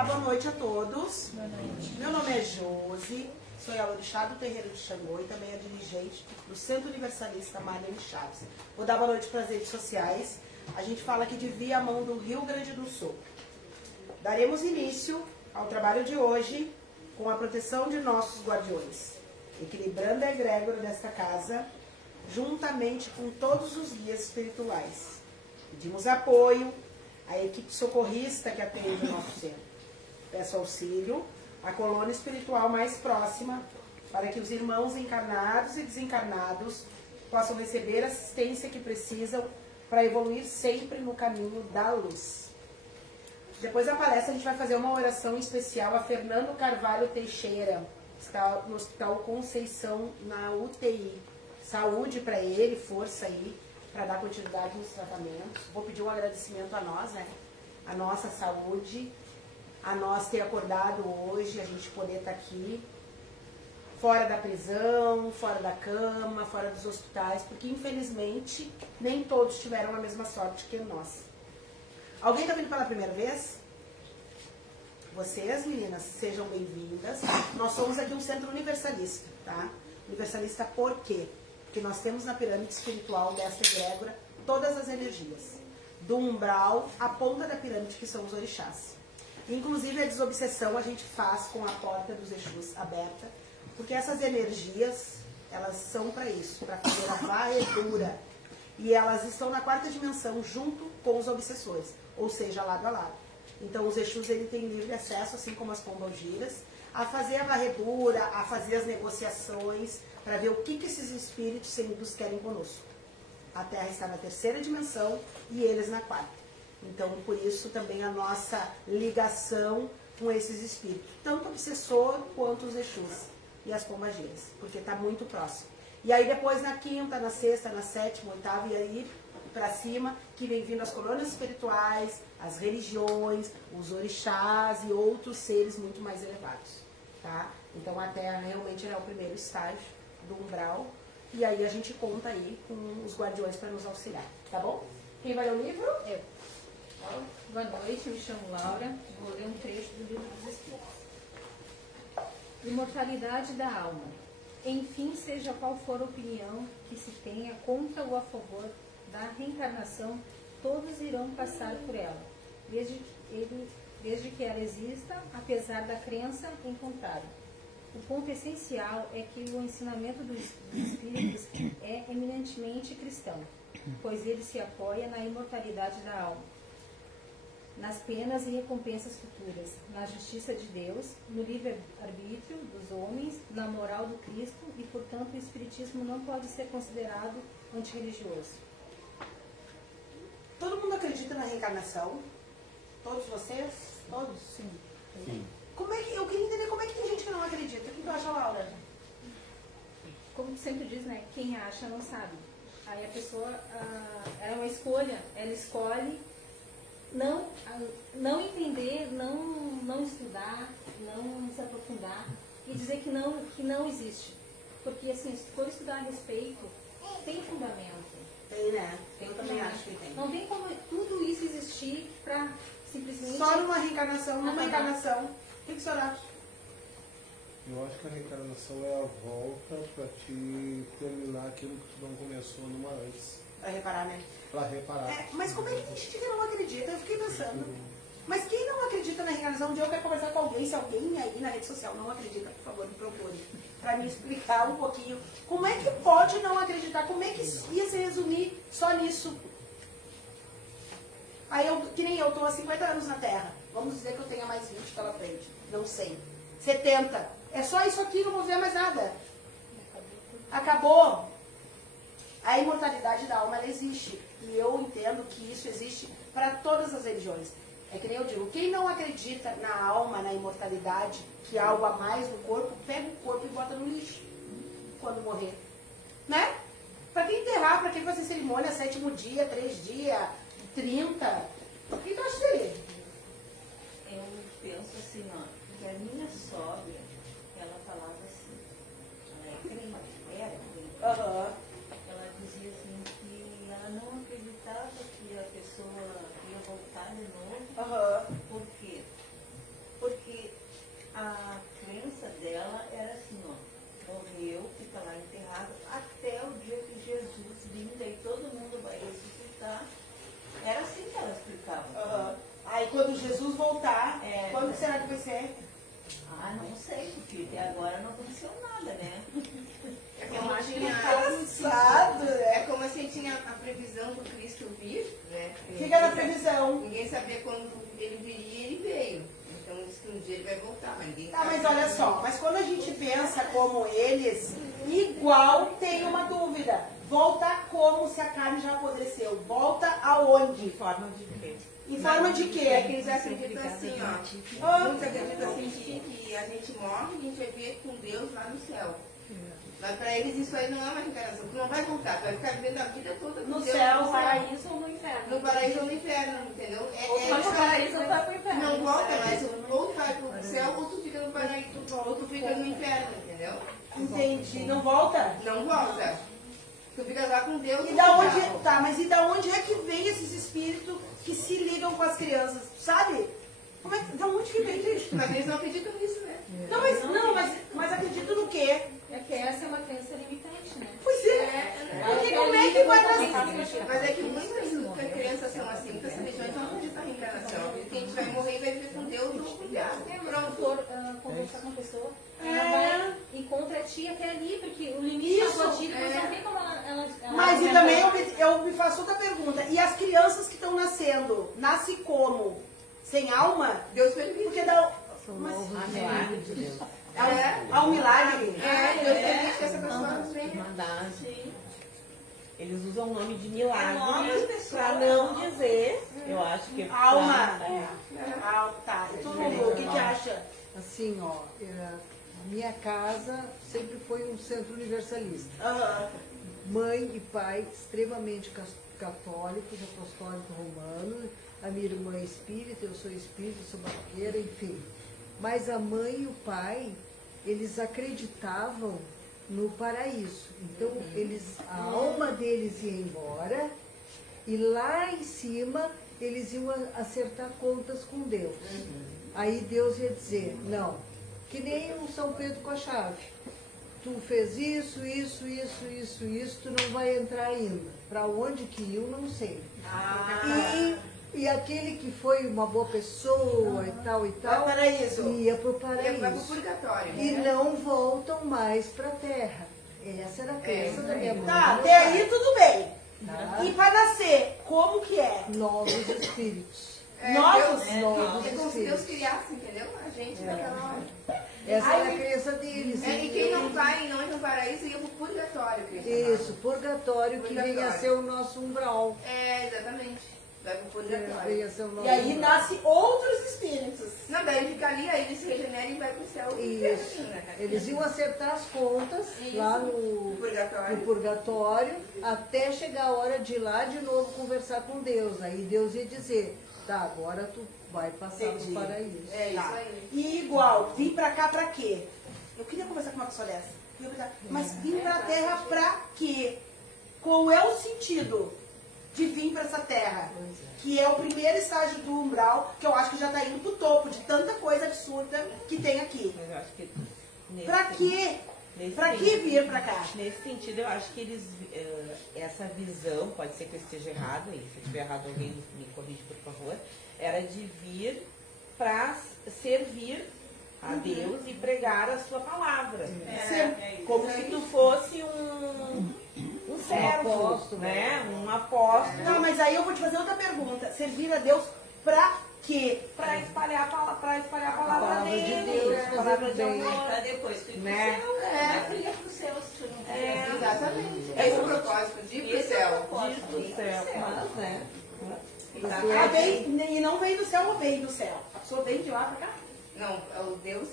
Olá, boa noite a todos. Boa noite. Meu nome é Josi, sou a orixá do terreiro de Xangô e também a dirigente do Centro Universalista Marlene Chaves. Vou dar boa noite para as redes sociais. A gente fala aqui de Viamão do Rio Grande do Sul. Daremos início ao trabalho de hoje com a proteção de nossos guardiões, equilibrando a egrégora desta casa, juntamente com todos os guias espirituais. Pedimos apoio à equipe socorrista que atende o nosso centro. Peço auxílio à colônia espiritual mais próxima para que os irmãos encarnados e desencarnados possam receber a assistência que precisam para evoluir sempre no caminho da luz. Depois da palestra a gente vai fazer uma oração especial a Fernando Carvalho Teixeira, que está no Hospital Conceição, na UTI. Saúde para ele, força aí, para dar continuidade nos tratamentos. Vou pedir um agradecimento a nós, né? A nossa saúde, a nós ter acordado hoje, a gente poder estar aqui, fora da prisão, fora da cama, fora dos hospitais, porque infelizmente nem todos tiveram a mesma sorte que nós. Alguém está vindo pela primeira vez? Vocês, meninas, sejam bem-vindas. Nós somos aqui um centro universalista, tá? Universalista por quê? Porque nós temos na pirâmide espiritual dessa egrégora todas as energias, do umbral à ponta da pirâmide, que são os orixás. Inclusive a desobsessão a gente faz com a porta dos Exus aberta, porque essas energias, elas são para isso, para fazer a varredura. E elas estão na quarta dimensão junto com os obsessores, ou seja, lado a lado. Então os Exus ele tem livre acesso, assim como as pombogiras, a fazer a varredura, a fazer as negociações, para ver o que esses espíritos semidos querem conosco. A Terra está na terceira dimensão e eles na quarta. Então, por isso também a nossa ligação com esses espíritos, tanto o obsessor quanto os Exus e as pombagiras, porque está muito próximo. E aí depois na quinta, na sexta, na sétima, oitava e aí para cima, que vem vindo as colônias espirituais, as religiões, os orixás e outros seres muito mais elevados, tá? Então a Terra realmente é o primeiro estágio do umbral, e aí a gente conta aí com os guardiões para nos auxiliar, tá bom? Quem vai ler o livro? Eu. Boa noite, me chamo Laura, vou ler um trecho do Livro dos Espíritos. Imortalidade da alma. Enfim, seja qual for a opinião que se tenha contra ou a favor da reencarnação, todos irão passar por ela, desde que ela exista, apesar da crença em contrário. O ponto essencial é que o ensinamento dos espíritos é eminentemente cristão, pois ele se apoia na imortalidade da alma, nas penas e recompensas futuras, na justiça de Deus, no livre-arbítrio dos homens, na moral do Cristo e, portanto, o espiritismo não pode ser considerado antirreligioso. Todo mundo acredita na reencarnação? Todos vocês? Todos? Sim. Sim. Como é que, eu queria entender como é que tem gente que não acredita. O que tu acha, Laura? Como sempre diz, né? Quem acha não sabe. Aí a pessoa, é uma escolha, ela escolhe não entender, não estudar, não se aprofundar e dizer que não existe. Porque assim, se for estudar a respeito, tem fundamento. Tem, né? Eu também acho que tem. Não tem como tudo isso existir para simplesmente... Só numa reencarnação, numa reencarnação. O que o senhor acha? Eu acho que a reencarnação é a volta para te terminar aquilo que tu não começou numa antes. Pra reparar, né? Para reparar. É, mas como é que tem gente que não acredita? Eu fiquei pensando. Mas quem não acredita na reencarnação? Um dia eu quero conversar com alguém, se alguém aí na rede social não acredita, por favor, me procure. Para me explicar um pouquinho. Como é que pode não acreditar? Como é que ia se resumir só nisso? Aí eu, que nem eu, estou há 50 anos na Terra. Vamos dizer que eu tenha mais 20 pela frente. Não sei. 70. É só isso aqui, não vou ver mais nada. Acabou. A imortalidade da alma, ela existe. E eu entendo que isso existe para todas as religiões. É que nem eu digo, quem não acredita na alma, na imortalidade, que há algo a mais no corpo, pega o corpo e bota no lixo quando morrer. Né? Para que enterrar? Para que fazer cerimônia 7º dia, 3 dias, 30? O que tu acha dele? Eu penso assim, ó, que a minha sogra, ela falava assim, ela é crente, era crente. Aham. Ela dizia assim que ela não acreditava que a pessoa ia voltar de novo. Aham. Por quê? voltar. É. Quando será que vai ser? Ah, não sei, porque até agora não aconteceu nada, né? É como tinha, Engraçado, né? é como assim tinha a previsão do Cristo vir, né? Fica na previsão. Ninguém sabia quando ele viria, ele veio. Então diz que um dia ele vai voltar, mas ninguém Tá, sabe. mas olha só, mas quando a gente pensa como eles, igual tem uma dúvida. Volta como se a carne já apodreceu? Volta aonde? De forma de quê? Em forma de É que quê? eles acreditam assim, ó. Ah. Muitos acreditam assim que a gente morre e a gente vai ver com Deus lá no céu. Mas para eles isso aí não é uma reencarnação. Tu não vai voltar, tu vai ficar vivendo a vida toda com No Deus. céu, no paraíso ou no inferno? No paraíso ou no inferno, entendeu? Mas o paraíso não vai pro inferno. Não volta, mas ou tu vai pro céu ou tu fica no paraíso, ou tu fica no inferno, entendeu? Entendi. Não volta? Não volta. Tu fica lá com Deus. E no da onde, céu. tá, mas e da onde é que vem esses espíritos que se ligam com as crianças? Sabe? Como é, da onde que vem isso? Mas eles não acreditam nisso, né? Mas acredito no quê? É que essa é uma crença limitante, né? Pois é. Porque como é que vai nascer? Mas é que muitas crianças são assim, muitas religiões não acreditam em reencarnação. Acreditam que a gente vai morrer e vai viver com Deus ou com Deus. Pronto, conversar com a pessoa, ela É. vai encontra a tia até ali, porque o limite Isso, da sua tia, é. não tem como ela Mas e também eu me faço outra pergunta. E as crianças que estão nascendo, nasce como? Sem alma? Deus permite. Porque dá. Mas, Milagre de Deus. há um milagre? Deus permite que essa pessoa venha. Verdade. Eles usam o nome de É milagre novas pessoas. pra não dizer, eu acho que... Alma. É. Ah, tá. E tu, Lulu, o que acha? Assim, ó, minha casa sempre foi um centro universalista. Aham. Mãe e pai extremamente católicos, apostólicos romanos. A minha irmã é espírita, eu sou espírita, sou barqueira, enfim. Mas a mãe e o pai, eles acreditavam no paraíso. Então, a alma deles ia embora e lá em cima eles iam acertar contas com Deus. Aí Deus ia dizer, não, que nem o São Pedro com a chave. Tu fez isso, tu não vai entrar ainda. Para onde que iam, não sei. E aquele que foi uma boa pessoa e tal, Vai para isso. ia pro Vai pro paraíso. purgatório. E não voltam mais para a terra. Essa era a crença da minha mãe. Tá, e meu até aí pai, tudo bem. tá? E para nascer, como que é? Novos espíritos. Novos? Novos É como se Deus espíritos. criasse, entendeu? A gente naquela hora. Essa era a crença deles. E quem não vai, não entra no paraíso, ia pro purgatório, que eles Isso, purgatório, que Purgatório. venha a ser o nosso umbral. chamavam. É, exatamente. Vai pro purgatório. Venha a ser o nosso E aí umbral. nasce outros espíritos. Não, daí ele fica ali, aí ele se regenera e vai pro céu. Isso. Eles iam acertar as contas lá no Purgatório. purgatório, até chegar a hora de ir lá de novo conversar com Deus. Aí Deus ia dizer, tá, agora tu vai passar Entendi. no paraíso. É isso Tá. aí. E igual, vim pra cá pra quê? Eu queria conversar com uma pessoa dessa. Mas vim pra terra pra quê? Qual é o sentido de vir pra essa terra? Que é o primeiro estágio do umbral, que eu acho que já tá indo pro topo de tanta coisa absurda que tem aqui. Mas eu acho que... nesse Pra sentido- quê? nesse Pra que sentido- vir pra cá? Nesse sentido, eu acho que eles, essa visão, pode ser que eu esteja errado, e se eu estiver errado, alguém me corrige, por favor, era de vir para servir a Deus e pregar a sua palavra. Como se tu fosse um servo, apóstolo, né? Um apóstolo. Não, mas aí eu vou te fazer outra pergunta. Servir a Deus pra quê? Para espalhar a palavra palavra de dele, Deus, a palavra fazer de bem. amor. Pra depois tu ir pro Né? céu. Né? Tu ia pro céu se tu não quiser. Exatamente. É Esse é o como- propósito de ir pro Esse é o céu. propósito. Do céu, mas, né? Ah, e não vem do céu ou vem do céu? A pessoa vem de lá pra cá? Não, é o Deus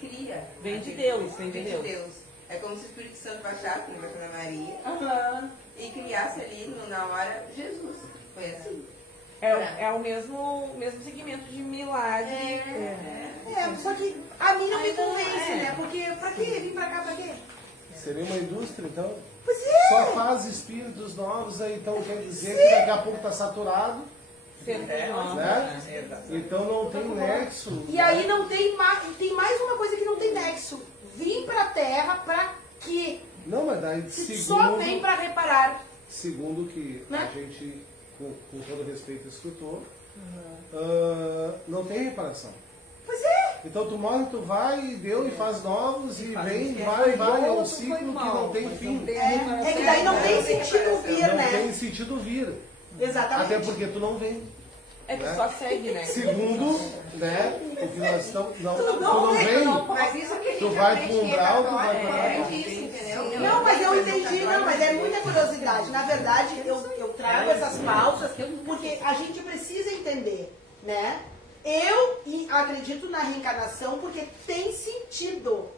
cria. Vem de Deus, vem de Deus. É como se o Espírito Santo baixasse na Virgem Maria Aham. e criasse ali na hora Jesus. Foi assim. É o mesmo segmento de milagre. É, só que a mim não me convence, né? Porque pra quê? Vim pra cá pra quê? Seria uma indústria, então? Pois é. Só faz espíritos novos, aí então quer dizer que daqui a pouco está saturado, né? Então não tem nexo. E aí não tem mais uma coisa que não tem nexo. Vim pra terra pra quê? Não, mas daí Só vem segundo, pra reparar. segundo que Né? a gente, com todo respeito ao escritor, não tem reparação. Pois é. Então tu morre, tu vai, e deu e faz novos, e faz vem, o que vai, foi vai, é bom, um tu ciclo foi que mal, não tem mas fim. não tem É que daí não tem sentido vir, Não né? tem sentido vir. Exatamente. Até porque tu não vem. É que Né? só segue, né? Segundo, né, o que nós estamos. Tu não vem. Mas isso que a gente Tu vai aprende pro que é umbral, tu católico, vai pra- aprende isso, entendeu? Não, mas eu entendi, não, mas é muita curiosidade. Na verdade, eu trago essas pausas porque a gente precisa entender, né? Eu acredito na reencarnação porque tem sentido.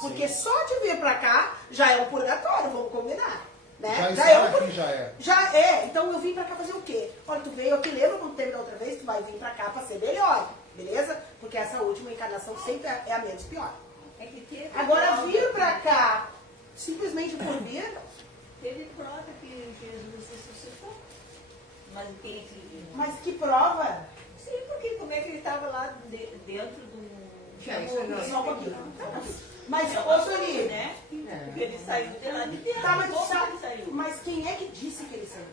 Porque só de vir pra cá já é um purgatório, vamos combinar. Né? Já é está um aqui, já é. Já é. Então eu vim pra cá fazer o quê? Olha, tu veio aqui, lembra quando teve da outra vez? Tu vai vir pra cá pra ser melhor, beleza? Porque essa última encarnação sempre é a menos pior. É que teve Agora prova- vir pra cá, simplesmente por vir, Teve prova que Jesus ressuscitou. Mas quem é que... mas que prova? Sim, porque como é que ele estava lá dentro do... Já, isso não. Só um pouquinho. Mas, ô Sony, né? Porque ele saiu de lá de dentro. tá, mas, Como sabe, ele saiu? mas quem é que disse que ele saiu?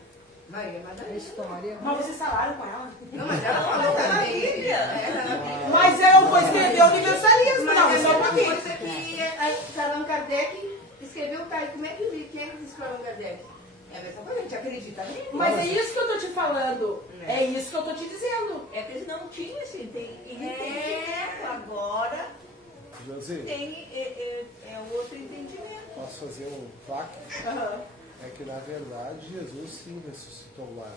Maria A Madalena. história. Mas vocês falaram com ela? Não, mas ela falou Tá na também. Bíblia. É, tá na Bíblia. Mas eu vou escrever universalismo, Mas não, é só um a mesma pouquinho. coisa que Allan Kardec escreveu, tá? E como é que quem é que disse para Allan Kardec? É a mesma coisa, a gente acredita nele. Mas é isso que eu tô te falando. É isso que eu tô te dizendo. É que eles não tinham assim, ele É. tem agora José, tem outro entendimento. posso fazer um plaque? Aham. É que na verdade Jesus sim ressuscitou lá.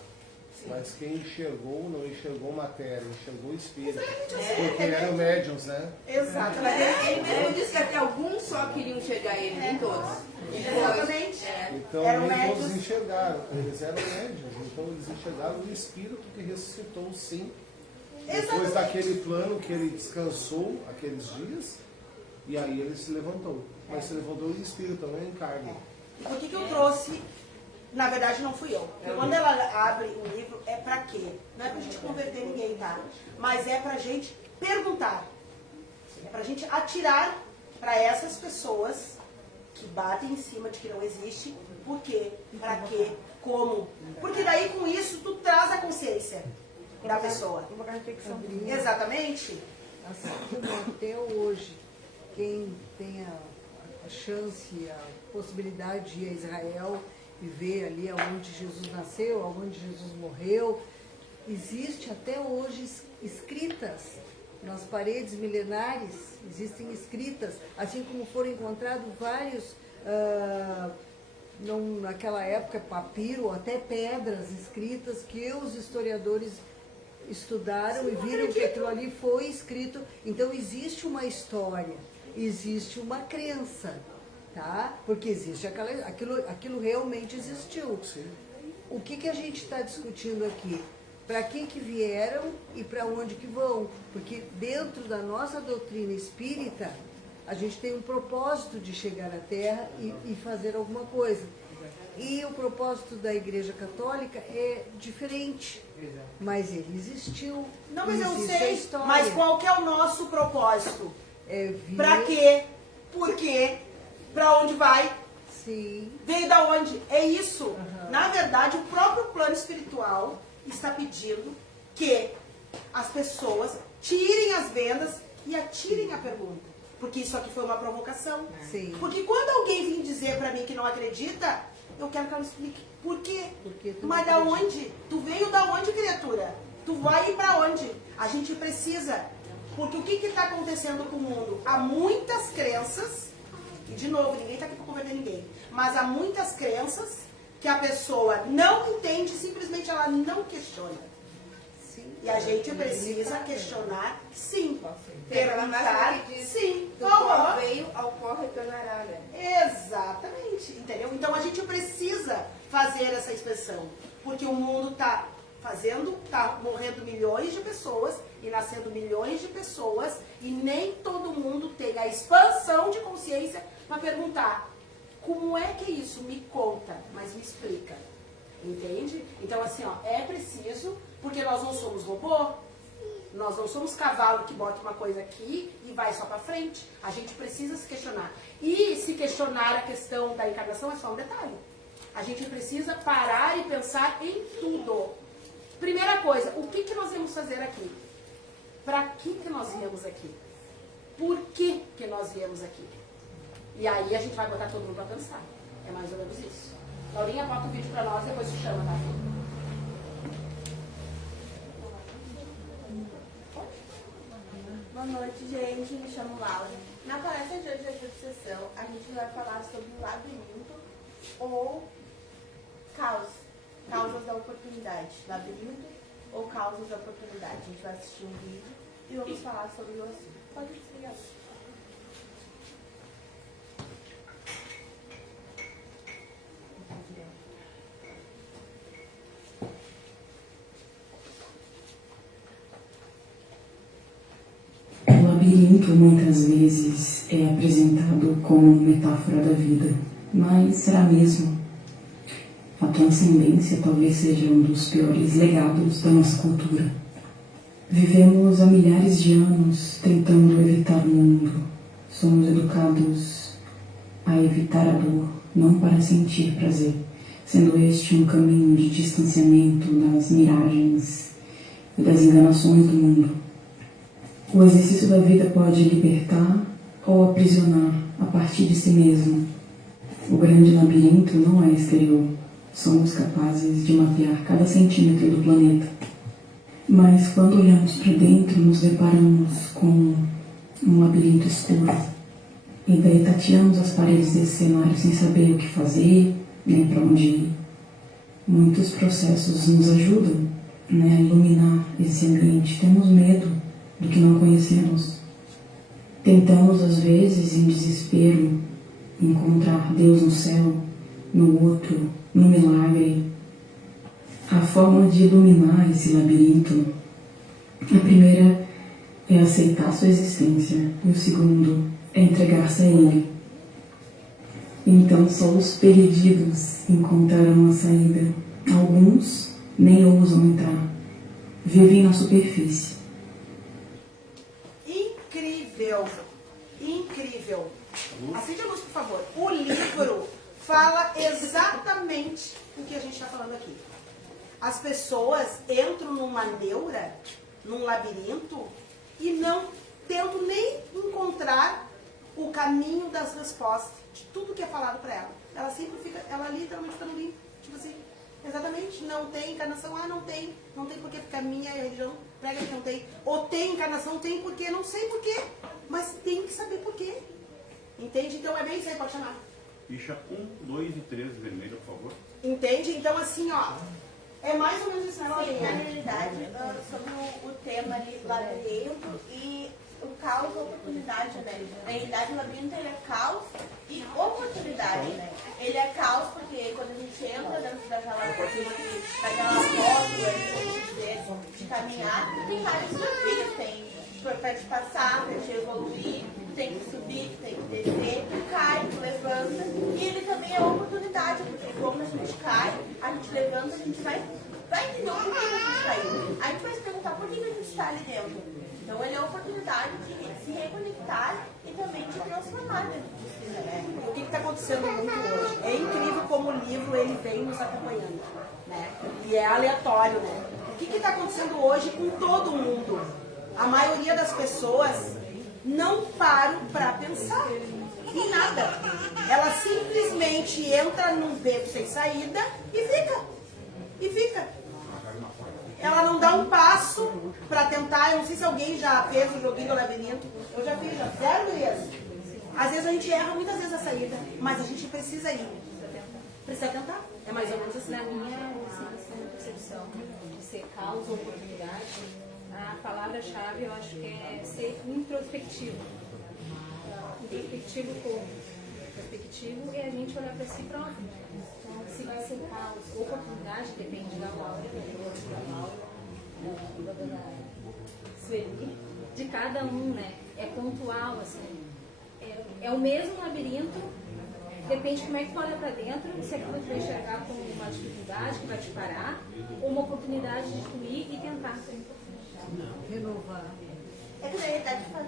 Mas quem enxergou não enxergou matéria, enxergou espírito. Porque eram médiums, né? Mas Exatamente. ele mesmo disse que até alguns só queriam enxergar ele, nem todos. Exatamente. Então Eram nem médios. todos enxergaram, eles eram médiums, então eles enxergaram o espírito que ressuscitou sim. Depois Exatamente. daquele plano que ele descansou aqueles dias, e aí ele se levantou. Mas se levantou em espírito, não em carne. E por que eu trouxe? Na verdade, não fui eu. Porque quando ela abre o livro, é pra quê? Não é pra gente converter ninguém, tá? Mas é pra gente perguntar. É pra gente atirar pra essas pessoas que batem em cima de que não existe. Por quê? Pra quê? Como? Porque daí com isso tu traz a consciência da pessoa. Uma reflexão. Exatamente. Assim como até hoje, quem tem a chance, a possibilidade de ir a Israel e ver ali aonde Jesus nasceu, aonde Jesus morreu, existe até hoje escritas nas paredes milenares, existem escritas, assim como foram encontrados vários, naquela época, papiro, até pedras escritas que os historiadores estudaram e viram que aquilo ali foi escrito. Então existe uma história, existe uma crença, tá? Porque existe aquilo realmente existiu. O que a gente está discutindo aqui? Para quem que vieram e para onde que vão? Porque dentro da nossa doutrina espírita, a gente tem um propósito de chegar à Terra e fazer alguma coisa. E o propósito da Igreja Católica é diferente, mas ele existiu. Não, mas eu existe a sei. história. Mas qual que é o nosso propósito? É vir... Pra quê? Por quê? Pra onde vai? Sim. Veio da onde? É isso. Na verdade, o próprio plano espiritual está pedindo que as pessoas tirem as vendas e atirem a pergunta. Porque isso aqui foi uma provocação. Sim. Porque quando alguém vem dizer pra mim que não acredita, eu quero que ela explique por quê. Porque tu Mas não da acredita. onde? Tu veio da onde, criatura? Tu vai ir pra onde? A gente precisa. Porque o que está acontecendo com o mundo? Há muitas crenças, e de novo, ninguém está aqui para converter ninguém, mas há muitas crenças que a pessoa não entende, simplesmente ela não questiona. Sim. E a gente precisa questionar, sim. Pela Perguntar, máxima que diz, sim. do Aham. qual veio, ao qual retornará, né? Exatamente, entendeu? Então a gente precisa fazer essa expressão, porque o mundo está morrendo milhões de pessoas e nascendo milhões de pessoas e nem todo mundo tem a expansão de consciência para perguntar como é que é isso? Me conta, mas me explica. Entende? Então assim, ó, é preciso, porque nós não somos robô, nós não somos cavalo que bota uma coisa aqui e vai só para frente. A gente precisa se questionar. E se questionar a questão da encarnação é só um detalhe. A gente precisa parar e pensar em tudo. Primeira coisa, o que nós íamos fazer aqui? Para que nós viemos aqui? Por que nós viemos aqui? E aí a gente vai botar todo mundo para pensar. É mais ou menos isso. Laurinha, bota o vídeo para nós, depois te chama, tá? Boa noite, gente. Me chamo Laura. Na palestra de hoje da obsessão, a gente vai falar sobre o labirinto ou causas da oportunidade. Labirinto ou causas da oportunidade. A gente vai assistir um vídeo e vamos falar sobre o assunto. Pode desligar. O labirinto muitas vezes é apresentado como metáfora da vida, mas será mesmo? A transcendência talvez seja um dos piores legados da nossa cultura. Vivemos há milhares de anos tentando evitar o mundo. Somos educados a evitar a dor, não para sentir prazer, sendo este um caminho de distanciamento das miragens e das enganações do mundo. O exercício da vida pode libertar ou aprisionar a partir de si mesmo. O grande labirinto não é exterior. Somos capazes de mapear cada centímetro do planeta. Mas quando olhamos para dentro, nos deparamos com um labirinto escuro. E daí tateamos as paredes desse cenário sem saber o que fazer, nem para onde ir. Muitos processos nos ajudam, a iluminar esse ambiente. Temos medo do que não conhecemos. Tentamos, às vezes, em desespero, encontrar Deus no céu, no outro, no milagre. A forma de iluminar esse labirinto, a primeira é aceitar sua existência, e o segundo é entregar-se a Ele. Então, só os perdidos encontrarão a saída. Alguns nem ousam entrar, vivem na superfície. Incrível! Incrível! Acende a luz, por favor. O livro fala exatamente o que a gente está falando aqui. As pessoas entram numa neura, num labirinto, e não tentam nem encontrar o caminho das respostas de tudo que é falado para ela. Ela sempre fica, ela literalmente fica no limbo. Tipo assim, exatamente, não tem encarnação, não tem porquê, porque a minha religião prega que não tem. Ou tem encarnação, tem porquê, não sei porquê, mas tem que saber porquê. Entende? Então é bem isso aí, pode chamar. Ficha 1, 2 e 3 vermelho, por favor. Entende? Então assim, ó, é mais ou menos isso, né, Sim, Laurinha? na realidade, sobre o tema ali, labirinto e o caos e oportunidade, né? Na realidade, o labirinto ele é caos e oportunidade, né? Ele é caos porque quando a gente entra dentro daquela foto, de caminhar, tem vários desafios, tem para te passar, para te evoluir, tem que subir, tem que descer, tu cai, tu levanta, e ele também é oportunidade, porque quando a gente cai, a gente levanta, a gente vai entender o porquê que a gente caiu. Aí tu vai se perguntar por que a gente está ali dentro. Então ele é a oportunidade de se reconectar e também de transformar dentro de si, né? O que está acontecendo muito hoje? É incrível como o livro ele vem nos acompanhando, né? E é aleatório, né? O que está acontecendo hoje com todo mundo? A maioria das pessoas não param para pensar em nada. Ela simplesmente entra num beco sem saída e fica. Ela não dá um passo para tentar. Eu não sei se alguém já fez o joguinho do labirinto. Eu já fiz, zero vezes. Às vezes a gente erra muitas vezes a saída, mas a gente precisa ir. Precisa tentar. É mais ou menos assim. Na minha percepção de ser causa ou oportunidade, a palavra-chave eu acho que é ser introspectivo. Introspectivo como? Introspectivo é a gente olhar para si próprio. Então, se vai ser causa ou oportunidade, depende da Laura, da dona Sueli, de cada um, né? É pontual, assim. É o mesmo labirinto, depende como é que tu olha para dentro, se aquilo tu vai enxergar como uma dificuldade que vai te parar, ou uma oportunidade de tu ir e tentar. Renovar. É que na realidade faz.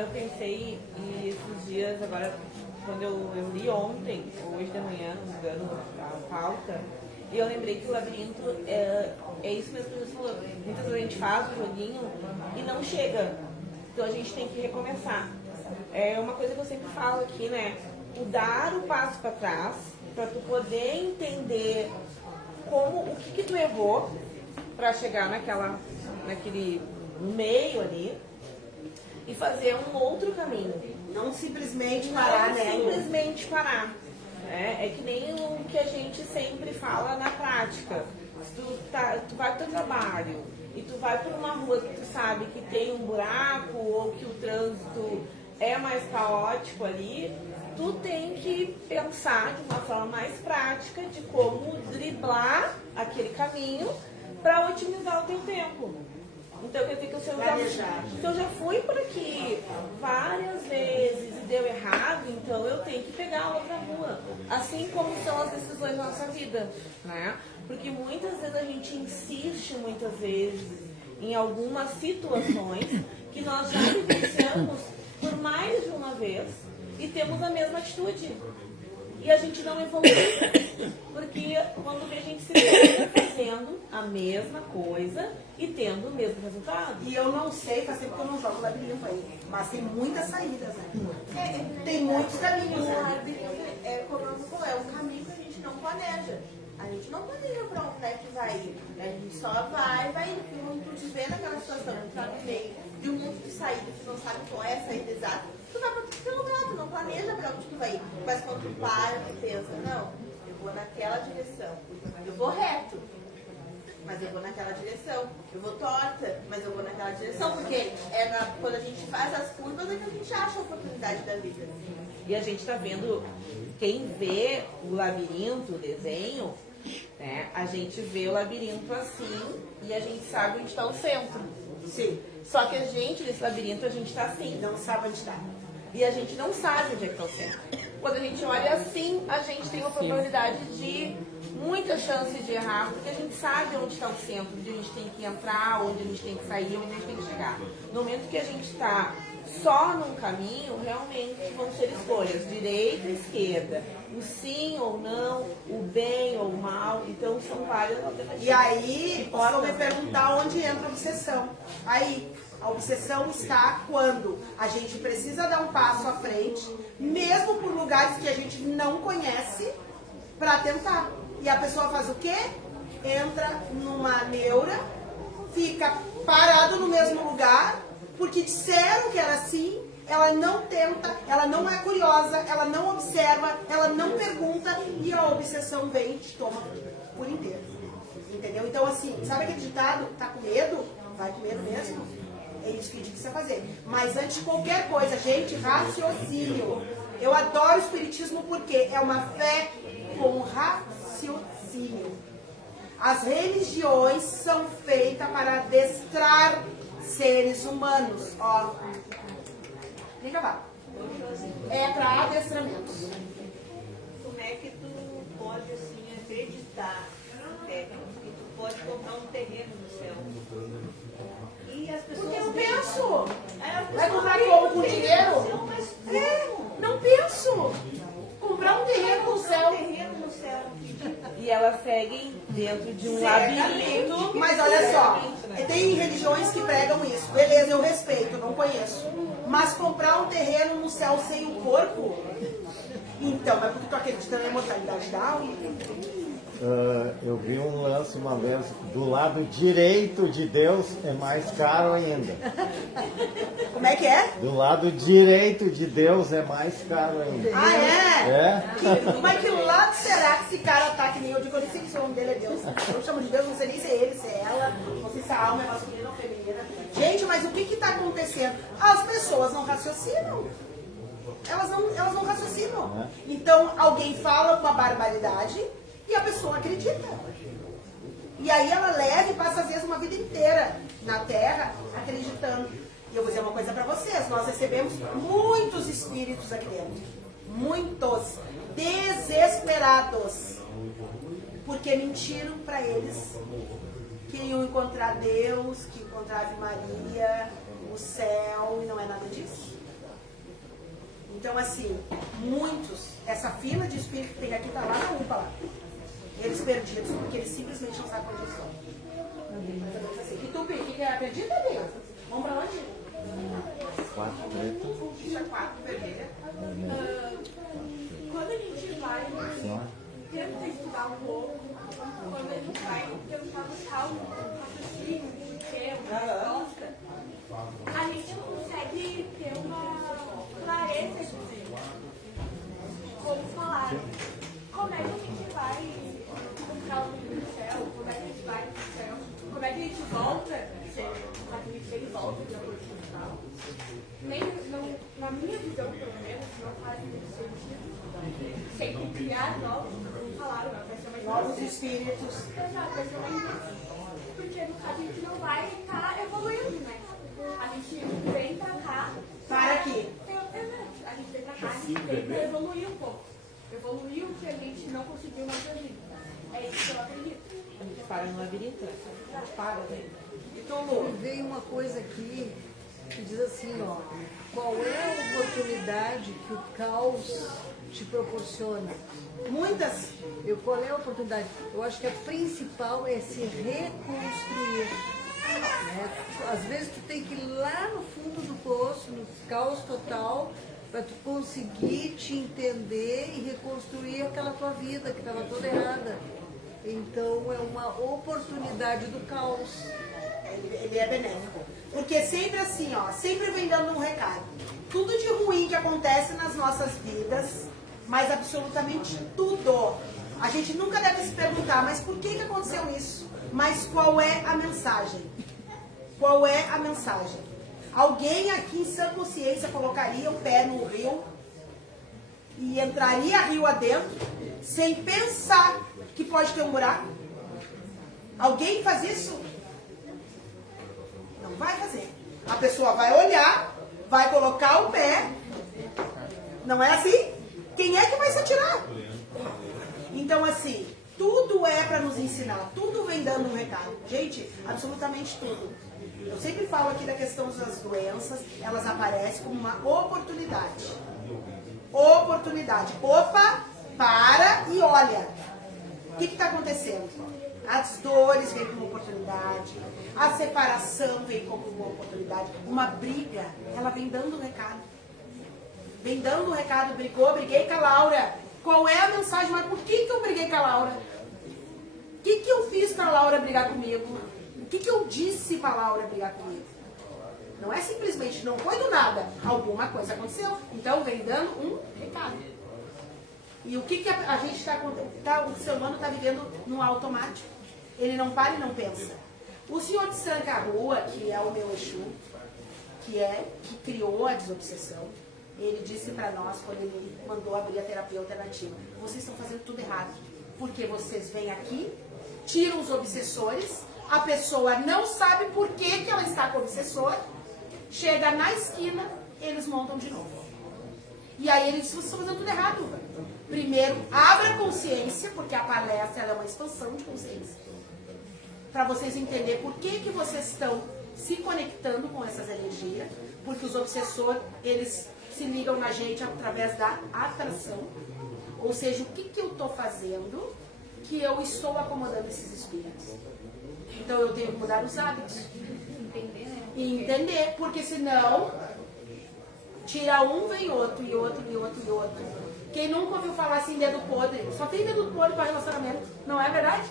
Eu pensei e esses dias, agora, quando eu li ontem, ou hoje de manhã, não me engano, a pauta, E eu lembrei que o labirinto é isso mesmo que você falou. Muitas vezes a gente faz o joguinho e não chega. Então a gente tem que recomeçar. É uma coisa que eu sempre falo aqui, né? O dar o passo para trás, para tu poder entender o que tu errou para chegar naquele meio ali e fazer um outro caminho. Não simplesmente parar, Não né? simplesmente parar. É que nem o que a gente sempre fala na prática. Se tu vai pro teu trabalho e tu vai por uma rua que tu sabe que tem um buraco ou que o trânsito é mais caótico ali, tu tem que pensar de uma forma mais prática de como driblar aquele caminho para otimizar o teu tempo. Então, quer dizer que se eu já fui por aqui várias vezes e deu errado, então eu tenho que pegar outra rua. Assim como são as decisões da nossa vida, né? Porque muitas vezes a gente insiste, muitas vezes, em algumas situações que nós já vivenciamos por mais de uma vez e temos a mesma atitude. E a gente não evolui. Porque quando a gente se pega fazendo a mesma coisa e tendo o mesmo resultado. E eu não sei, faz tempo que eu não jogo labirinto aí, mas tem muitas saídas, né? Tem muitos caminhos, né? Como eu falou, é um caminho que a gente não planeja. A gente não planeja pra onde é que vai ir. A gente só vai indo. Quando tu te vê naquela situação, tu tá no meio de um monte de saída, tu não sabe qual é a saída exata, tu vai pra todo lugar, tu não planeja pra onde tu vai ir. Mas quando tu para, tu pensa, não, eu vou naquela direção, eu vou reto, mas eu vou naquela direção, eu vou torta, mas eu vou naquela direção, porque quando a gente faz as curvas é que a gente acha a oportunidade da vida. E a gente tá vendo, quem vê o labirinto, o desenho, né, a gente vê o labirinto assim e a gente sabe onde está o centro. Sim. Só que a gente, nesse labirinto, a gente está assim. Não sabe onde está. E a gente não sabe onde é que está o centro. Quando a gente olha assim, a gente tem uma probabilidade de muita chance de errar, porque a gente sabe onde está o centro, onde a gente tem que entrar, onde a gente tem que sair, onde a gente tem que chegar. No momento que a gente está só num caminho, realmente vão ser escolhas, direita e esquerda, o sim ou não, o bem ou o mal, então são várias alternativas. E aí, posso me perguntar onde entra a obsessão. Aí, a obsessão está quando a gente precisa dar um passo à frente, mesmo por lugares que a gente não conhece, para tentar. E a pessoa faz o quê? Entra numa neura, fica parado no mesmo lugar, porque disseram que era assim, ela não tenta, ela não é curiosa, ela não observa, ela não pergunta e a obsessão vem e te toma por inteiro. Entendeu? Então, assim, sabe aquele ditado? Tá com medo? Vai com medo mesmo? É isso que precisa fazer. Mas antes de qualquer coisa, gente, raciocínio. Eu adoro o espiritismo porque é uma fé com raciocínio. As religiões são feitas para adestrar seres humanos. Ó, vem cá, é para adestramentos. Como é que tu pode assim acreditar que tu pode comprar um terreno no céu? E as pessoas Porque eu penso. Vai Vai comprar como? Com dinheiro? Não penso. Comprar um terreno no céu. E elas seguem dentro de um labirinto. Mas olha só, tem religiões que pregam isso. Beleza, eu respeito, não conheço. Mas comprar um terreno no céu sem um corpo? Então, é porque tu acredita na imortalidade da alma? Eu vi um lance uma vez, do lado direito de Deus é mais caro ainda. Como é que é? Do lado direito de Deus é mais caro ainda. Ah, é? É? Mas que lado será que esse cara tá, que nem eu digo, eu nem sei se o nome dele é Deus. Eu chamo de Deus, não sei nem se é ele, se é ela, não sei se a alma é masculina ou feminina. Gente, mas o que tá acontecendo? As pessoas não raciocinam. Elas não raciocinam. Então, alguém fala uma barbaridade e a pessoa acredita. E aí ela leva e passa às vezes uma vida inteira na Terra acreditando. E eu vou dizer uma coisa para vocês, nós recebemos muitos espíritos aqui dentro. Muitos. Desesperados. Porque mentiram para eles que iam encontrar Deus, que encontravam Maria, o céu, e não é nada disso. Então, assim, muitos, essa fila de espíritos que tem aqui, tá lá na UPA lá. Eles perdidos, porque eles simplesmente não sabem onde estão. E tu, Pi, o que é perdido, Pi? Vamos pra onde? 4 preto. Ficha 4, vermelha. Quando a gente vai, tenta estudar um pouco, quando a gente vai tentar buscar um raciocínio, um tema, uma resposta, a gente consegue ter uma clareza de como falar. Como é que a gente vai buscar o reino do céu? Como é que a gente vai pro céu? Como é que a gente volta? Se ele volta de acordo com o céu. Na minha visão, pelo menos, não faz muito sentido. Sempre criar novos, como falaram, vai ser mais Novos espíritos. Exato, vai ser mais porque no caso a gente não vai estar evoluindo, né? A gente vem pra cá. Para aqui. A gente vem pra cá, a gente vem pra evoluir um pouco. Evoluir o que a gente não conseguiu mais fazer. É isso que eu acredito. A gente para no labirinto. Para, né? Me veio uma coisa aqui que diz assim, ó, qual é a oportunidade que o caos te proporciona? Muitas. Qual é a oportunidade? Eu acho que a principal é se reconstruir. Né? Às vezes tu tem que ir lá no fundo do poço, no caos total, para tu conseguir te entender e reconstruir aquela tua vida que estava toda errada. Então é uma oportunidade do caos. Ele é benéfico. Porque sempre assim, ó, sempre vem dando um recado. Tudo de ruim que acontece nas nossas vidas, mas absolutamente tudo. A gente nunca deve se perguntar, mas por que aconteceu isso? Mas qual é a mensagem? Qual é a mensagem? Alguém aqui em sã consciência colocaria o pé no rio e entraria rio adentro sem pensar que pode ter um buraco? Alguém faz isso? Não vai fazer. A pessoa vai olhar, vai colocar o pé. Não é assim? Quem é que vai se atirar? Então, assim, tudo é para nos ensinar. Tudo vem dando um recado. Gente, absolutamente tudo. Eu sempre falo aqui da questão das doenças. Elas aparecem como uma oportunidade. Oportunidade. Opa, para e olha. O que está acontecendo? As dores vêm como oportunidade. A separação vem como uma oportunidade. Uma briga, ela vem dando um recado. Vem dando um recado. Briguei com a Laura. Qual é a mensagem? Mas por que eu briguei com a Laura? O que eu fiz para a Laura brigar comigo? O que eu disse para a Laura brigar comigo? Não é simplesmente, não foi do nada. Alguma coisa aconteceu. Então vem dando um recado. E o que a gente o ser humano está vivendo no automático. Ele não para e não pensa. O senhor de Sankarua, que é o meu Exu, que criou a desobsessão, ele disse para nós, quando ele mandou abrir a terapia alternativa, vocês estão fazendo tudo errado. Porque vocês vêm aqui, tiram os obsessores, a pessoa não sabe por que ela está com o obsessor, chega na esquina, eles montam de novo. E aí ele disse, vocês estão fazendo tudo errado. Primeiro, abra a consciência, porque a palestra ela é uma expansão de consciência. Para vocês entenderem por que vocês estão se conectando com essas energias, porque os obsessores, eles se ligam na gente através da atração. Ou seja, o que eu estou fazendo que eu estou acomodando esses espíritos. Então eu tenho que mudar os hábitos. Entender, né? E entender, porque senão tira um, vem outro, e outro, e outro, e outro. Quem nunca ouviu falar assim, dedo podre? Só tem dedo podre para relacionamento, não é verdade?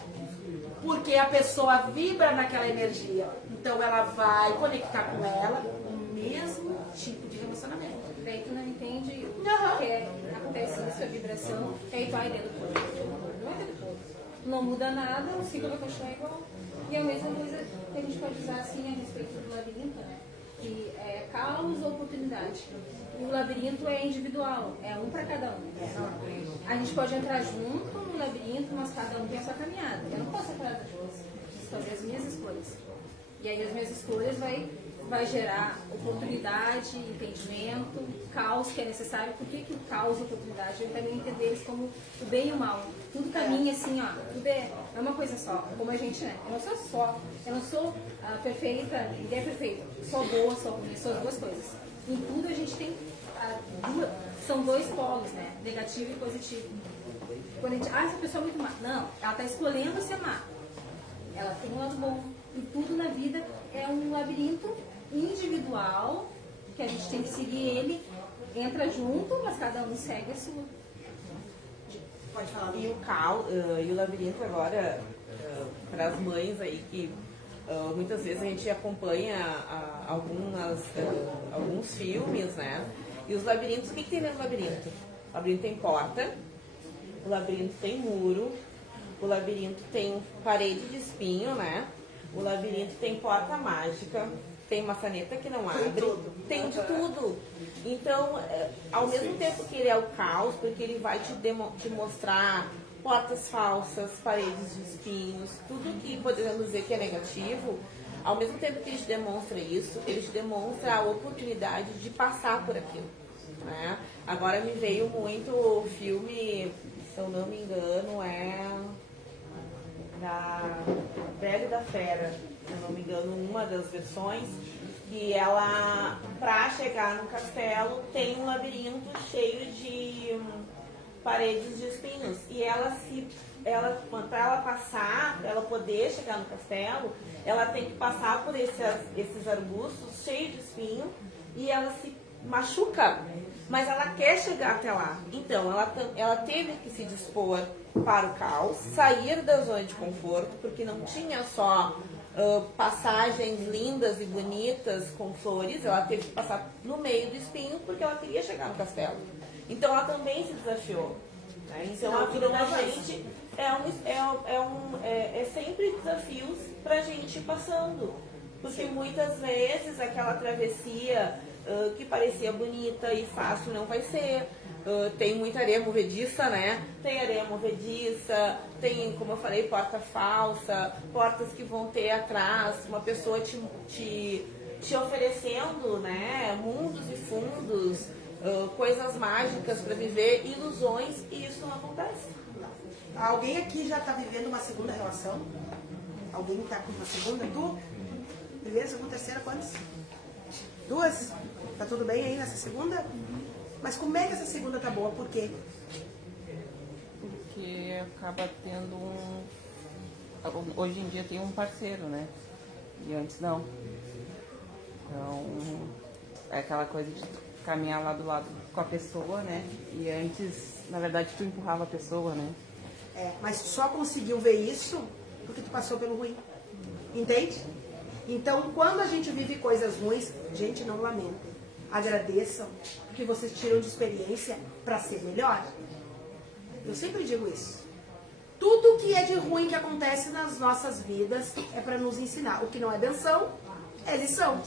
Porque a pessoa vibra naquela energia. Então ela vai conectar com ela o mesmo tipo de relacionamento. Daí tu não entende Aham. que acontece isso, a vibração, e aí vai dedo podre. Não é dedo podre. Não muda nada, o ciclo vai continuar igual. E a mesma coisa que a gente pode usar assim a respeito do labirinto, né? Que é caos ou oportunidade. O labirinto é individual, é um para cada um. A gente pode entrar junto no labirinto, mas cada um tem a sua caminhada. Eu não posso entrar das duas. Fazer as minhas escolhas. E aí as minhas escolhas vai gerar oportunidade, entendimento, caos que é necessário. Por que o caos e oportunidade? Eu também entender eles como o bem e o mal. Tudo caminha assim, ó. Tudo é uma coisa só. Como a gente, né? Eu não sou perfeita, ninguém é perfeito. Sou boa, sou ruim, sou as duas coisas. Em tudo a gente tem são dois polos, né? Negativo e positivo. quando a gente, essa pessoa é muito má. Não, ela está escolhendo ser má. Ela tem um lado bom. E tudo na vida é um labirinto individual, que a gente tem que seguir ele, entra junto, mas cada um segue a sua. Pode falar. E o labirinto agora, para as mães aí que muitas vezes a gente acompanha alguns filmes, né? E os labirintos, o que tem dentro do labirinto? O labirinto tem porta, o labirinto tem muro, o labirinto tem parede de espinho, né? O labirinto tem porta mágica, tem maçaneta que não abre, tem de tudo. Então, ao mesmo tempo que ele é o caos, porque ele vai te mostrar portas falsas, paredes de espinhos, tudo que podemos dizer que é negativo, ao mesmo tempo que ele te demonstra isso, ele te demonstra a oportunidade de passar por aquilo. Né? Agora me veio muito o filme, se eu não me engano, é da Bela e da Fera, se eu não me engano, uma das versões, que ela, para chegar no castelo, tem um labirinto cheio de paredes de espinhos. E para ela passar, para ela poder chegar no castelo, ela tem que passar por esses arbustos cheios de espinho e ela se machuca, mas ela quer chegar até lá. Então, ela teve que se dispor para o caos, sair da zona de conforto, porque não tinha só passagens lindas e bonitas com flores, ela teve que passar no meio do espinho porque ela queria chegar no castelo. Então ela também se desafiou. Né? Então a vida da gente é sempre desafios para a gente ir passando. Porque muitas vezes aquela travessia que parecia bonita e fácil não vai ser. Tem muita areia movediça, né? Tem areia movediça, tem, como eu falei, porta falsa, portas que vão ter atrás, uma pessoa te oferecendo, né? Mundos e fundos, coisas mágicas para viver, ilusões, e isso não acontece. Alguém aqui já está vivendo uma segunda relação? Alguém está com uma segunda? Tu? Primeira, segunda, terceira, quantas? 2? Tá tudo bem aí nessa segunda? Mas como é que essa segunda tá boa? Por quê? Porque acaba tendo hoje em dia tem um parceiro, né? E antes não. Então, é aquela coisa de caminhar lá do lado com a pessoa, né? E antes, na verdade, tu empurrava a pessoa, né? Mas tu só conseguiu ver isso porque tu passou pelo ruim. Entende? Então, quando a gente vive coisas ruins, gente, não lamentem. Agradeçam, porque vocês tiram de experiência para ser melhor. Eu sempre digo isso. Tudo que é de ruim que acontece nas nossas vidas é para nos ensinar. O que não é benção, é lição.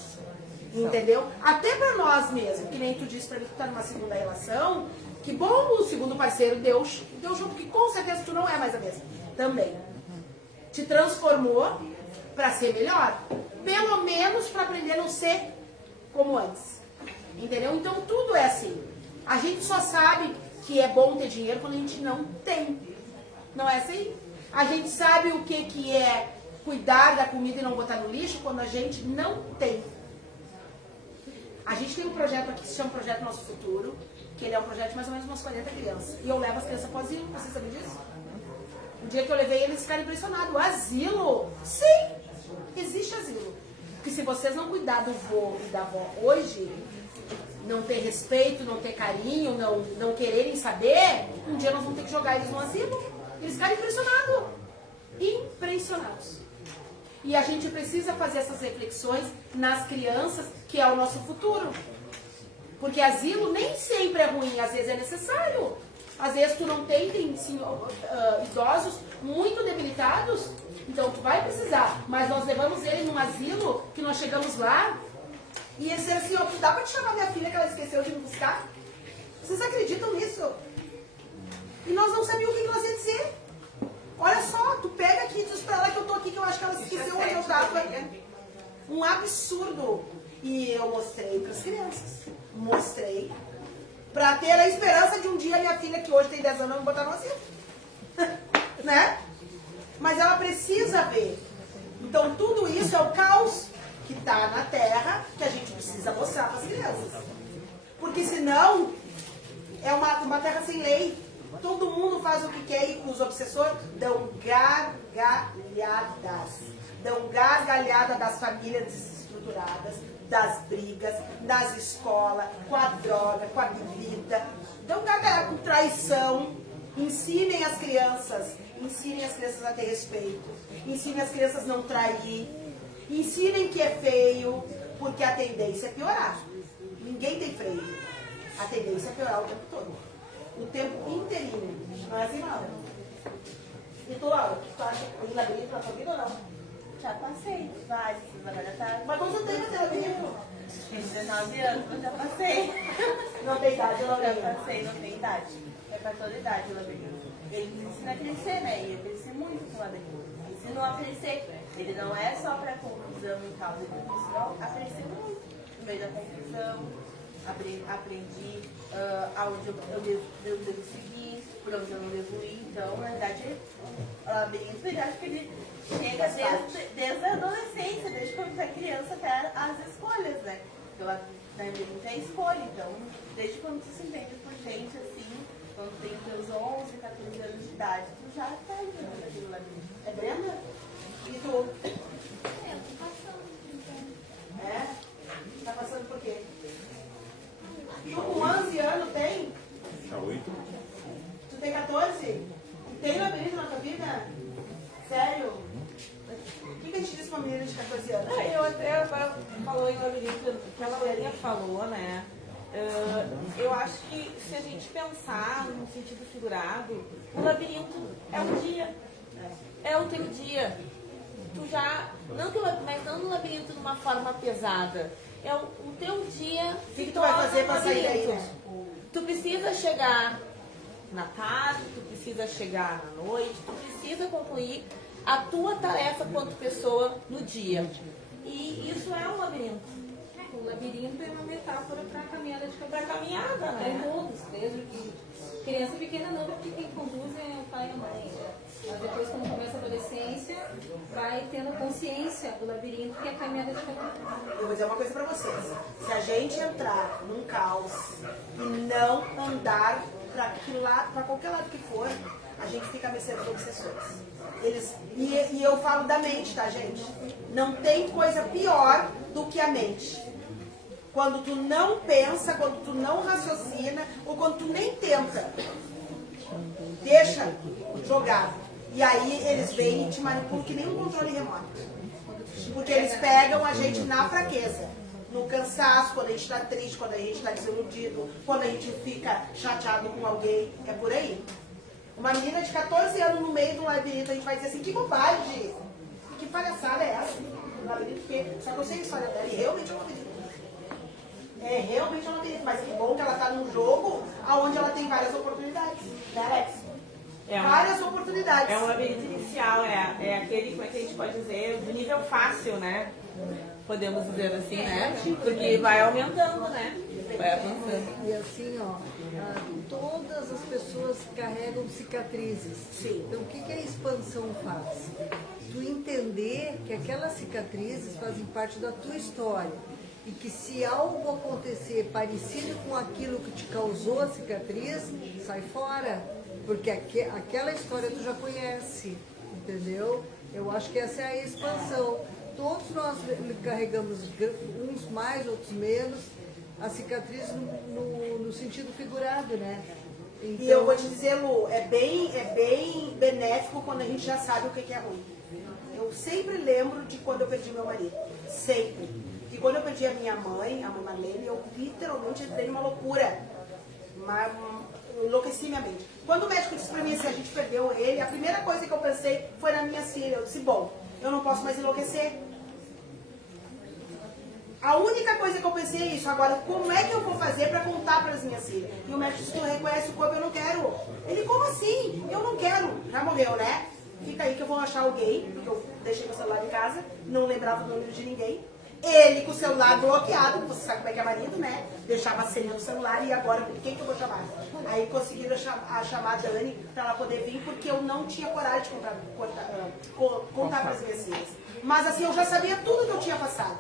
Entendeu? Até para nós mesmos, que nem tu disse para mim que tu tá numa segunda relação, que bom o segundo parceiro deu junto, que com certeza tu não é mais a mesma. Também. Te transformou para ser melhor. Pelo menos para aprender a não ser como antes. Entendeu? Então tudo é assim. A gente só sabe que é bom ter dinheiro quando a gente não tem. Não é assim? A gente sabe o que é cuidar da comida e não botar no lixo quando a gente não tem. A gente tem um projeto aqui que se chama Projeto Nosso Futuro, que ele é um projeto de mais ou menos umas 40 crianças. E eu levo as crianças para o asilo, vocês sabem disso? O dia que eu levei eles ficaram impressionados. O asilo? Sim! Existe asilo. Porque se vocês não cuidar do vô e da avó hoje, não ter respeito, não ter carinho, não quererem saber, um dia nós vamos ter que jogar eles no asilo. Eles ficaram impressionados. Impressionados. E a gente precisa fazer essas reflexões nas crianças, que é o nosso futuro. Porque asilo nem sempre é ruim, às vezes é necessário. Às vezes tu não tem idosos muito debilitados, então tu vai precisar. Mas nós levamos ele num asilo, que nós chegamos lá, e eles disseram assim, dá pra te chamar minha filha que ela esqueceu de me buscar? Vocês acreditam nisso? E nós não sabíamos o que nós ia dizer. Olha só, tu pega aqui e diz pra ela que eu tô aqui, que eu acho que ela esqueceu onde eu tava. Um absurdo. E eu mostrei pras crianças. Mostrei. Pra ter a esperança de um dia minha filha, que hoje tem 10 anos, me botar no asilo. Né? Mas ela precisa ver. Então tudo isso é o caos que está na Terra, que a gente precisa mostrar para as crianças. Porque senão é uma terra sem lei. Todo mundo faz o que quer e os obsessores dão gargalhadas. Dão gargalhada das famílias desestruturadas, das brigas, das escolas, com a droga, com a bebida. Dão gargalhada com traição. Ensinem as crianças a ter respeito. Ensinem as crianças a não trair. Ensinem que é feio, porque a tendência é piorar. Ninguém tem freio. A tendência é piorar o tempo todo. O tempo inteirinho. Não é assim, Laura? E tu, Laura, o que tu acha? Tem labirinto na tua vida ou não? Já passei vários, agora tá. Mas quanto tempo tem labirinto? Tem 19 anos, mas já passei. Não tem idade o labirinto? Já passei, não tem idade. É pra toda idade o labirinto. Ele nos ensina a crescer, né? E eu cresci muito com o labirinto. Ensinou a crescer. Ele não é só pra confusão e tal, ele ensinou a crescer muito. No meio da confusão, aprendi aonde eu devo seguir, por onde eu não devo ir. Então, na verdade, o labirinto, eu acho que ele chega desde a adolescência, desde quando é criança até as escolhas, né? Porque o labirinto é escolha, então, desde quando tu se entende por gente, assim, quando tem teus 11, 14 anos de idade, tu já tá entrando naquele labirinto. É Brenda? E tu? Eu tô passando, então. É? Tá passando por quê? Tu com 11 anos tem? Já 8. Tu tem 14? E tem labirinto na tua vida? Sério? O que a gente diz pra uma menina de 14 anos? Eu até agora falou em labirinto, que a Laurelinha falou, né? Eu acho que se a gente pensar no sentido figurado, o labirinto é um dia. É o teu dia. Tu já. Mas não no labirinto de uma forma pesada. É o teu dia. O que tu vai fazer pra sair daí, né? Tu precisa chegar na tarde, tu precisa chegar na noite, tu precisa concluir a tua tarefa quanto pessoa no dia. E isso é um labirinto. O labirinto é uma metáfora para a caminhada de Pra caminhada, Em né? todos, desde que criança pequena não, porque quem conduz é o pai e a mãe. Mas depois, quando começa a adolescência, vai tendo consciência do labirinto, que é a caminhada de cada um. Eu vou dizer uma coisa pra vocês. Se a gente entrar num caos e não andar pra qualquer lado que for, a gente fica mexendo com obsessores. E eu falo da mente, tá, gente? Não tem coisa pior do que a mente. Quando tu não pensa, quando tu não raciocina, ou quando tu nem tenta. Deixa jogado. E aí eles vêm e te manipulam que nem um controle remoto. Porque eles pegam a gente na fraqueza. No cansaço, quando a gente está triste, quando a gente está desiludido, quando a gente fica chateado com alguém. É por aí. Uma menina de 14 anos no meio de um labirinto, a gente vai dizer assim, que bobagem! Que palhaçada é essa? Um labirinto que... Só que eu sei a história dela e realmente é um labirinto. É realmente um labirinto, mas que bom que ela está num jogo onde ela tem várias oportunidades. Né, Alex? Várias oportunidades. É um labirinto inicial, é aquele, como é que a gente pode dizer, do nível fácil, né? Podemos dizer assim, né? Porque vai aumentando, né? Vai avançando. E assim, ó, todas as pessoas carregam cicatrizes. Sim. Então, o que a expansão faz? Tu entender que aquelas cicatrizes fazem parte da tua história. E que se algo acontecer parecido com aquilo que te causou a cicatriz, sai fora. Porque aquela história tu já conhece, entendeu? Eu acho que essa é a expansão. Todos nós carregamos, uns mais, outros menos, a cicatriz no sentido figurado, né? Então... E eu vou te dizer, Lu, é bem benéfico quando a gente já sabe o que é ruim. Eu sempre lembro de quando eu perdi meu marido. Sempre. E quando eu perdi a minha mãe, a mãe Marlene, eu literalmente entrei numa loucura. Enlouqueci minha mente. Quando o médico disse pra mim assim, a gente perdeu ele, a primeira coisa que eu pensei foi na minha filha. Eu disse, bom, eu não posso mais enlouquecer. A única coisa que eu pensei é isso. Agora, como é que eu vou fazer pra contar para as minhas filhas? E o médico disse, tu reconhece o corpo, eu não quero. Ele, como assim? Eu não quero. Já morreu, né? Fica aí que eu vou achar alguém, porque eu deixei meu celular em casa, não lembrava o número de ninguém. Ele com o celular bloqueado, você sabe como é que é marido, né? Deixava a senha no celular e agora, quem que eu vou chamar? Aí conseguiram chamar a Dani pra ela poder vir, porque eu não tinha coragem de contar para as minhas filhas. Mas assim, eu já sabia tudo que eu tinha passado.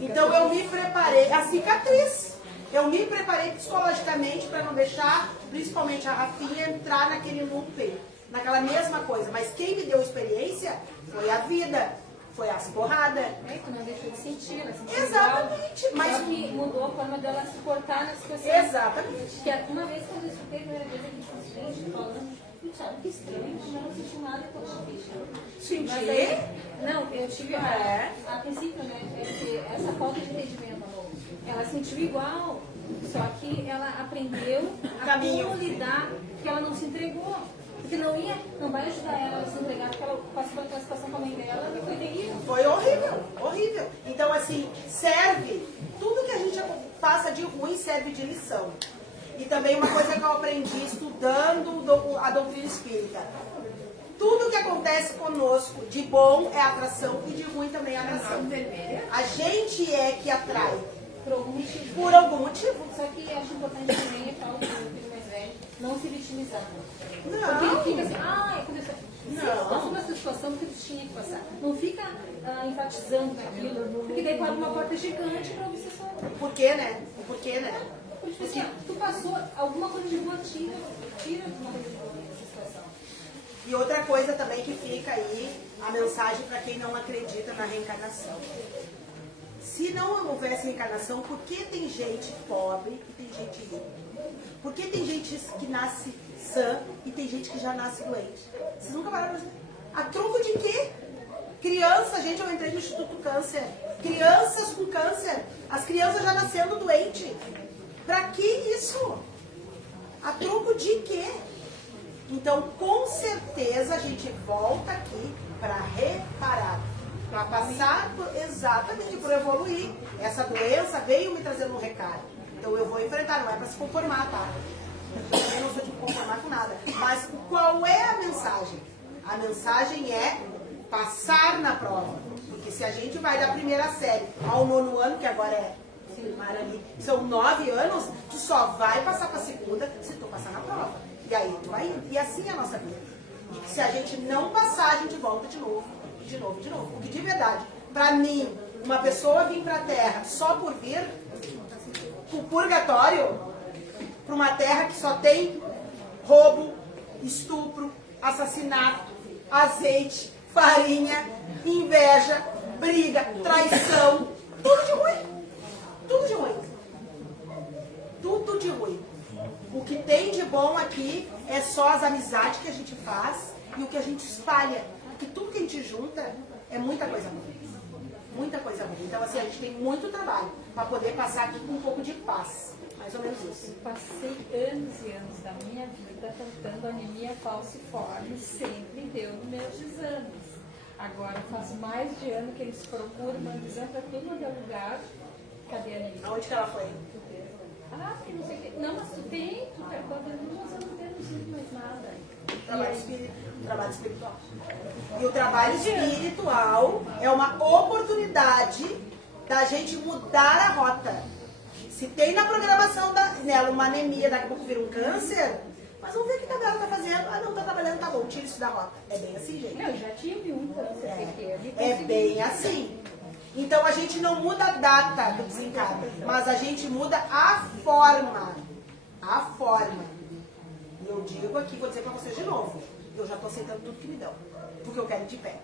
Então eu me preparei. A cicatriz. Eu me preparei psicologicamente para não deixar, principalmente a Rafinha, entrar naquele loop, naquela mesma coisa. Mas quem me deu experiência foi a vida, foi as porradas. Tu não deixou de sentir, ela sentiu Exatamente. igual, Mas só que mudou a forma dela se portar nas pessoas. Exatamente. Que uma vez quando eu escutei a primeira vez aqui com os gente falando, sabe que estranho, mas eu não senti nada depois de ficha. Mas aí, não, eu tive a princípio, né, essa falta de entendimento, ela sentiu igual, só que ela aprendeu a como lidar, que ela não se entregou. Porque não vai ajudar ela a se entregar, porque ela passou pela classificação com a mãe dela e foi terrível. Foi horrível, horrível. Então, assim, serve, tudo que a gente passa de ruim serve de lição. E também uma coisa que eu aprendi estudando a doutrina espírita. Tudo que acontece conosco de bom é atração e de ruim também é atração. A gente é que atrai. Por algum motivo. Por algum motivo. Só que acho importante também, eu falo pro filho mais velho, não se vitimizar. Não. Porque ele fica assim, aconteceu. Não. Passou nessa situação que tu tinha que passar. Não fica enfatizando naquilo, porque daí abre uma porta gigante para obsessão. Por quê, né? Por quê, né? Porque assim, tu passou alguma coisa de boa, tira alguma coisa de boa nessa situação. E outra coisa também que fica aí, a mensagem para quem não acredita na reencarnação. Se não houvesse reencarnação, por que tem gente pobre e tem gente rica? Por que tem gente que nasce sã e tem gente que já nasce doente? Vocês nunca pararam pra ver? A troco de quê? Criança, gente, eu entrei no Instituto Câncer. Crianças com câncer. As crianças já nascendo doentes. Pra que isso? A troco de quê? Então, com certeza, a gente volta aqui para reparar. Para passar, exatamente, por evoluir. Essa doença veio me trazendo um recado. Então, eu vou enfrentar, não é para se conformar, tá? Eu também não sou de conformar com nada. Mas qual é a mensagem? A mensagem é passar na prova. Porque se a gente vai da primeira série ao 9º ano, que agora é são 9 anos, tu só vai passar para a segunda se tu passar na prova. E aí tu vai indo. E assim é a nossa vida. E se a gente não passar, a gente volta de novo, de novo, de novo. Porque de verdade, para mim, uma pessoa vir para a Terra só por vir, o purgatório, para uma Terra que só tem roubo, estupro, assassinato, azeite, farinha, inveja, briga, traição, tudo de ruim. Tudo de ruim. Tudo de ruim. O que tem de bom aqui é só as amizades que a gente faz e o que a gente espalha. Porque tudo que a gente junta é muita coisa ruim. Muita coisa ruim. Então, assim, a gente tem muito trabalho para poder passar aqui com um pouco de paz. Mais ou menos isso. Eu passei anos e anos da minha vida tratando anemia falciforme, sempre deu nos meus exames. Agora faz mais de ano que eles procuram uma visão para todo lugar. Cadê a anemia? Aonde que ela foi? Que não sei o quê. Não, mas tu tem, tu quer quando eu não sinto mais nada. Trabalho espiritual. E o trabalho espiritual é uma oportunidade da gente mudar a rota. Se tem na programação nela uma anemia, daqui a pouco vira um câncer, mas vamos ver o que a Gabriela está fazendo. Ah, não, está trabalhando, tá bom, tira isso da rota. É bem assim, gente. Eu já tive um câncer pequeno. É bem assim. Então a gente não muda a data do desencarne, mas a gente muda a forma. A forma. E eu digo aqui, vou dizer para vocês de novo, eu já estou aceitando tudo que me dão, porque eu quero ir de pé.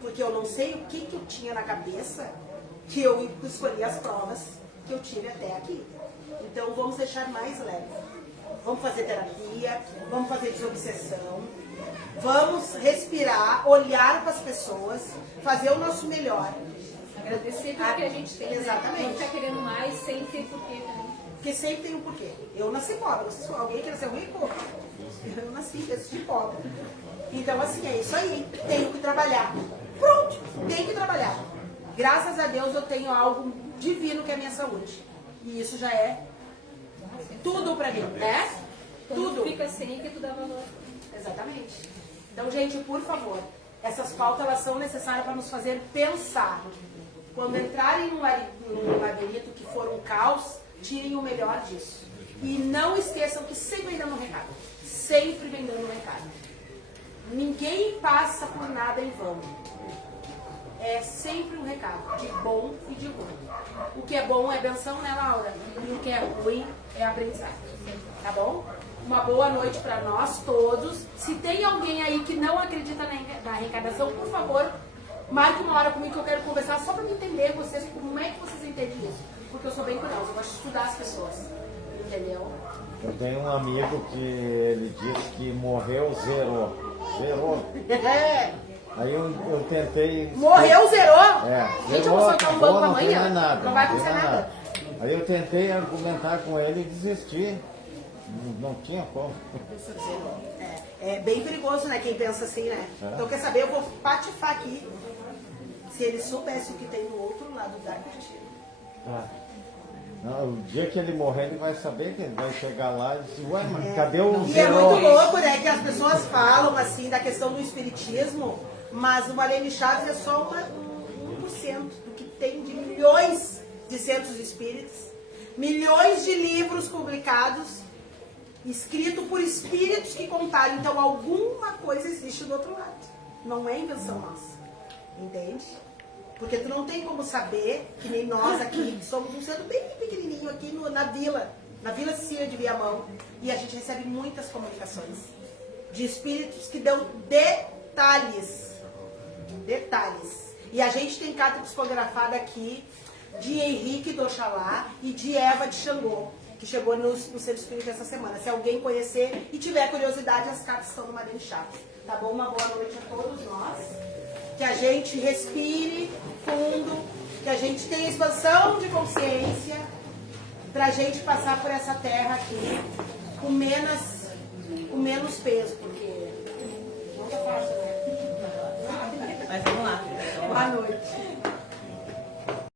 Porque eu não sei o que eu tinha na cabeça que eu escolhi as provas que eu tive até aqui. Então vamos deixar mais leve. Vamos fazer terapia, vamos fazer desobsessão, vamos respirar, olhar para as pessoas, fazer o nosso melhor. Agradecer pelo que a gente tem. Exatamente. Não ficar querendo mais sem ter porquê também. Porque sempre tem um porquê. Eu nasci pobre. Não sei se alguém quer ser rico. Eu nasci de pobre. Então, assim, é isso aí. Tenho que trabalhar. Pronto, tenho que trabalhar. Graças a Deus eu tenho algo divino que é a minha saúde. E isso já é tudo pra mim, né? Tudo. Fica sem que tu dá valor. Exatamente. Então, gente, por favor, essas pautas elas são necessárias para nos fazer pensar. Quando entrarem num labirinto que for um caos, tirem o melhor disso. E não esqueçam que sempre vem dando um recado. Sempre vem dando um recado. Ninguém passa por nada em vão. é sempre um recado de bom e de ruim. O que é bom é benção, né, Laura? E o que é ruim é aprendizado. Tá bom? Uma boa noite para nós todos. Se tem alguém aí que não acredita na reencarnação, por favor, marque uma hora comigo que eu quero conversar só para me entender vocês, como é que vocês entendem isso. Porque eu sou bem curiosa, eu gosto de estudar as pessoas. Entendeu? Eu tenho um amigo que ele disse que morreu, zerou. Aí eu tentei... Morreu, zerou? Zerou, Gente, eu vou soltar um banco não tem amanhã. mais nada, Não vai tem acontecer mais nada. Aí eu tentei argumentar com ele e desisti. Não tinha como. É bem perigoso, né? Quem pensa assim, né? Então, quer saber? Eu vou patifar aqui. Se ele soubesse o que tem do outro lado da cortina. Não, o dia que ele morrer, ele vai saber que ele vai chegar lá e dizer, ué, mas cadê o E zero? é muito louco, né? Que as pessoas falam, assim, da questão do espiritismo, mas o Marlene Chaves é só 1% do que tem de milhões de centros espíritas, milhões de livros publicados, escrito por espíritos que contaram. Então, alguma coisa existe do outro lado. Não é invenção nossa. Entende? Porque tu não tem como saber, que nem nós aqui, que somos um centro bem pequenininho aqui na Vila Cecília de Viamão, e a gente recebe muitas comunicações de espíritos que dão detalhes. E a gente tem carta psicografada aqui de Henrique do Oxalá e de Eva de Xangô, que chegou no Centro Espírita essa semana. Se alguém conhecer e tiver curiosidade, as cartas estão no Marlene Chaves. Tá bom? Uma boa noite a todos nós. Que a gente respire fundo, que a gente tenha expansão de consciência, pra gente passar por essa terra aqui com menos peso, porque não tá fácil, né? Mas vamos lá. Boa noite.